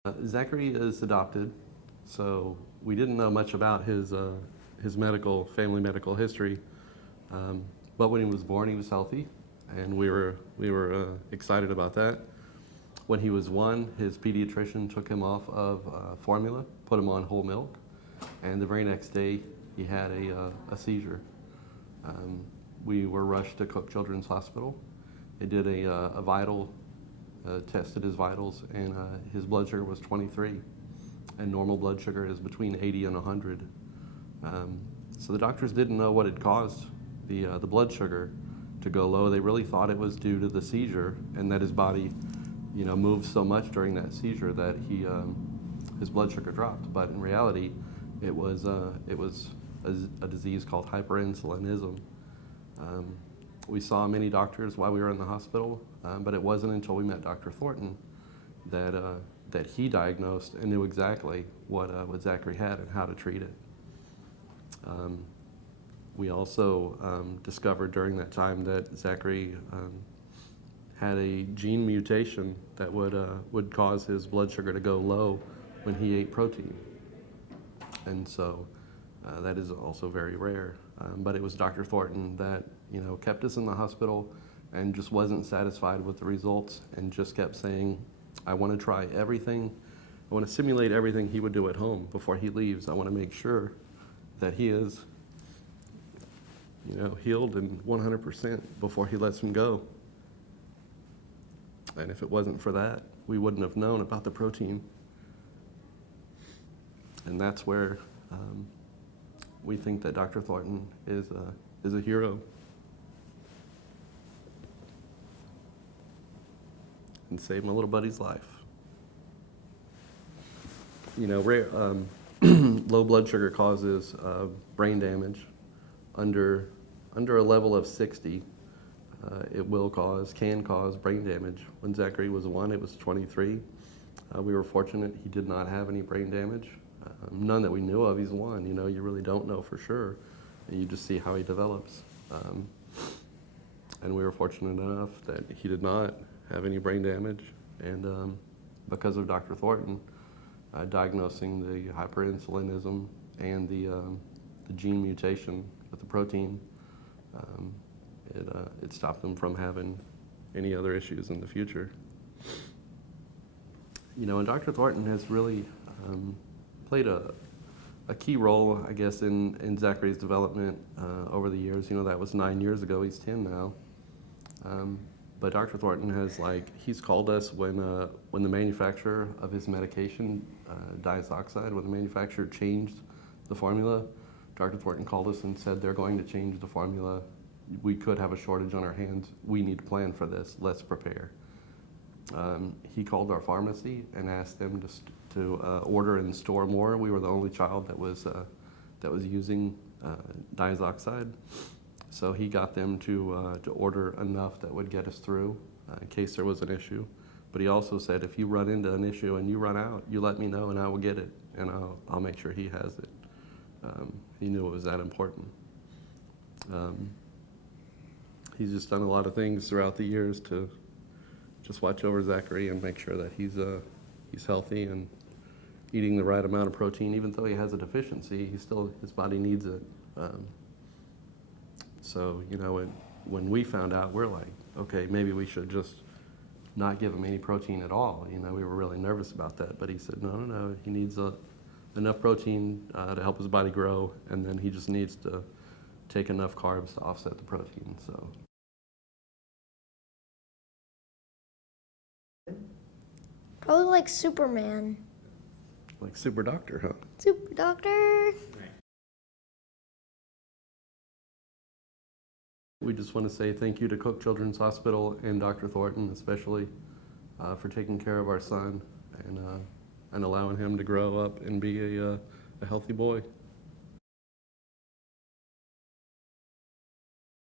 Zachary is adopted, so we didn't know much about his family medical history. But when he was born, he was healthy, and we were excited about that. When he was 1, his pediatrician took him off of formula, put him on whole milk, and the very next day he had a seizure. We were rushed to Cook Children's Hospital. They did a vital, tested his vitals, and his blood sugar was 23, and normal blood sugar is between 80 and 100. So the doctors didn't know what had caused the blood sugar to go low. They really thought it was due to the seizure, and that his body, moved so much during that seizure that his blood sugar dropped. But in reality, it was a disease called hyperinsulinism. We saw many doctors while we were in the hospital, but it wasn't until we met Dr. Thornton that he diagnosed and knew exactly what Zachary had and how to treat it. We also discovered during that time that Zachary had a gene mutation that would cause his blood sugar to go low when he ate protein. And so that is also very rare. But it was Dr. Thornton that kept us in the hospital and just wasn't satisfied with the results and just kept saying, I want to try everything. I want to simulate everything he would do at home before he leaves. I want to make sure that he is healed and 100% before he lets him go. And if it wasn't for that, we wouldn't have known about the protein. And that's where we think that Dr. Thornton is a hero. And saved my little buddy's life. Low blood sugar causes brain damage. Under a level of 60, it can cause brain damage. When Zachary was 1, it was 23. We were fortunate he did not have any brain damage. None that we knew of. He's 1. You really don't know for sure. You just see how he develops. And we were fortunate enough that he did not have any brain damage. And because of Dr. Thornton diagnosing the hyperinsulinism and the gene mutation with the protein, it stopped them from having any other issues in the future. And Dr. Thornton has really played a key role, I guess, in Zachary's development over the years. That was 9 years ago. He's 10 now. But Dr. Thornton he's called us when the manufacturer of his medication, diazoxide, when the manufacturer changed the formula, Dr. Thornton called us and said they're going to change the formula. We could have a shortage on our hands. We need to plan for this. Let's prepare. He called our pharmacy and asked them to order and store more. We were the only child that was using diazoxide. So he got them to order enough that would get us through in case there was an issue. But he also said, if you run into an issue and you run out, you let me know and I will get it, and I'll make sure he has it. He knew it was that important. He's just done a lot of things throughout the years to just watch over Zachary and make sure that he's healthy and eating the right amount of protein. Even though he has a deficiency, his body needs it. So when we found out, we're like, okay, maybe we should just not give him any protein at all. We were really nervous about that, but he said, no, he needs enough protein to help his body grow, and then he just needs to take enough carbs to offset the protein. So. Probably like Superman. Like Super Doctor, huh? Super Doctor. We just want to say thank you to Cook Children's Hospital and Dr. Thornton especially for taking care of our son and allowing him to grow up and be a healthy boy.